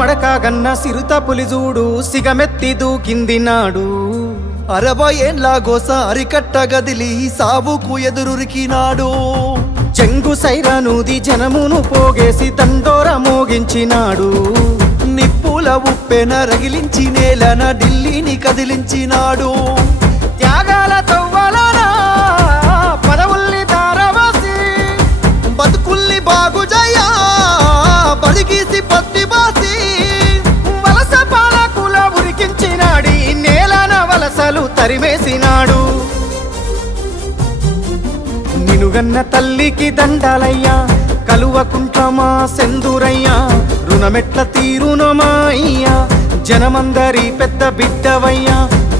మడకాగన్న సిరుత పులిజూడు సిగమెత్తి దూకింది నాడు 60 ఏండ్ల గోస అరికట్ట గదిలి సావుకు ఎదురురికినాడు చెంగు సైరానూది జనమును పోగేసి తండోర మోగించినాడు నిప్పుల ఉప్పెన రగిలించి నేలన ఢిల్లీని కదిలించినాడు త్యాగాల తవ్వలనా పదవుల్ని తారవాసి బతుకుల్ని బాగుజయ్యా బలిగీసి పత్తి బాసి వలస పాలకుల ఉరికించినాడి నేలన వలసలు తరిమేసినాడు నినుగన్న తల్లికి దండాలయ్యా కలువకుంట్ల మా సెందురయ్యా రుణమెట్ల తీరునమా అయ్యా జనమందరి పెద్ద బిడ్డవయ్యా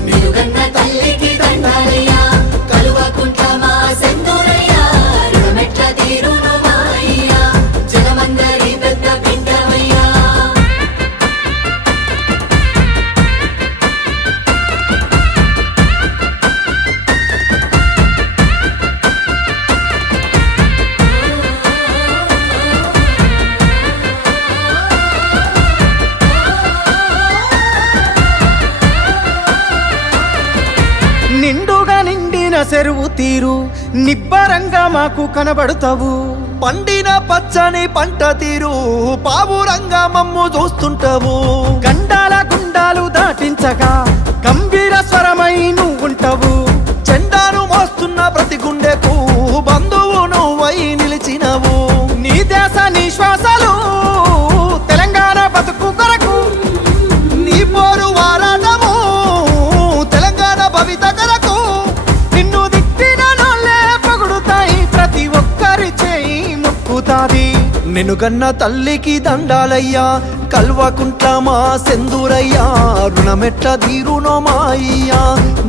నిలుగన్న తల్లికి దండాలయ్యా కలువకుంట్ల మా సెందురయ్యా రుణమెట్ల తీరునమా అయ్యా జనమందరి పెద్ద బిడ్డవయ్యా నిండుగా నిండిన చెరువు తీరు నిబ్బరంగా మాకు కనబడతావు పండిన పచ్చని పంట తీరు పావురంగా మమ్ము చూస్తుంటావు గండాల గుండాలు దాటించగా గంభీర స్వరమై నువ్వుంటావు జెండాను మోస్తున్న ప్రతి గుండెకు బంధువు నువ్వై నిలిచినవు నీ దేశ నీ శ్వాసలు తెలంగాణ బతుకు కొరకు నీ పోరు వారాటము తెలంగాణ భవిత కొరకు నిన్ను దిట్టిన నోళ్ళే పొగుడుతాయి ప్రతి ఒక్కరి చేయి ముక్కుతాది నినుగన్న తల్లికి దండాలయ్యా కల్వకుంట్ల మా సెందురయ్యా రుణమెట్ల తీరునో మాయ్యా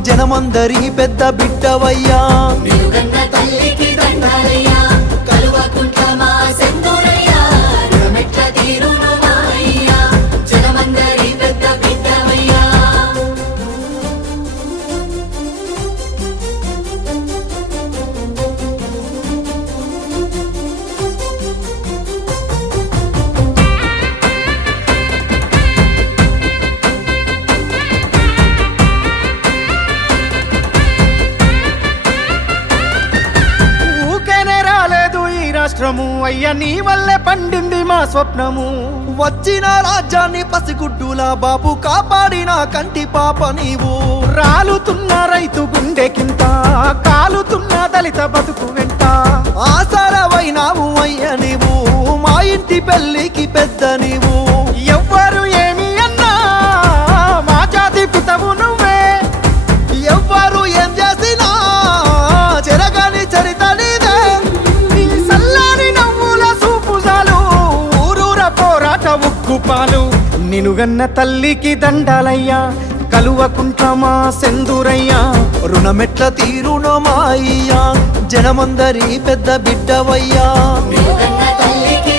జనమందరి పెద్ద బిడ్డవయ్యా నిలుగన్న తల్లికి దండాలయ్యా కలువకుంట్ల మా సెందురయ్యా రుణమెట్ల తీరునమా అయ్యా జనమందరి పెద్ద బిడ్డవయ్యా ఊకేనే రాలేదు ఈ రాష్ట్రము అయ్యా నీ వల్లే పండింది మా స్వప్నము వచ్చిన రాజ్యాన్ని పసిగుడ్డులా బాబు కాపాడిన కంటి పాప నీవు రాలుతున్న రైతు గుండెకింత కాలుతున్న దళిత బతుకు వెంట ఆసరవైనావు అయ్య నీవు మా ఇంటి పెళ్ళికి పెద్ద నీవు ఎవ్వరు ఏమి అన్నా మా జాతి పితవు నువ్వే ఎవ్వరు ఏం చేసినా చెరగని చరిత నీదే నీ సల్లాని నవ్వుల సూపుజాలు ఊరూర పోరాట ఉక్కుపాలు నినుగన్న తల్లికి దండాలయ్యా కలువకుంట్ల మా సెందురయ్యా రుణమెట్ల తీరునో మాయ్యా జనమందరి పెద్ద బిడ్డవయ్యా నిలుగన్న తల్లికి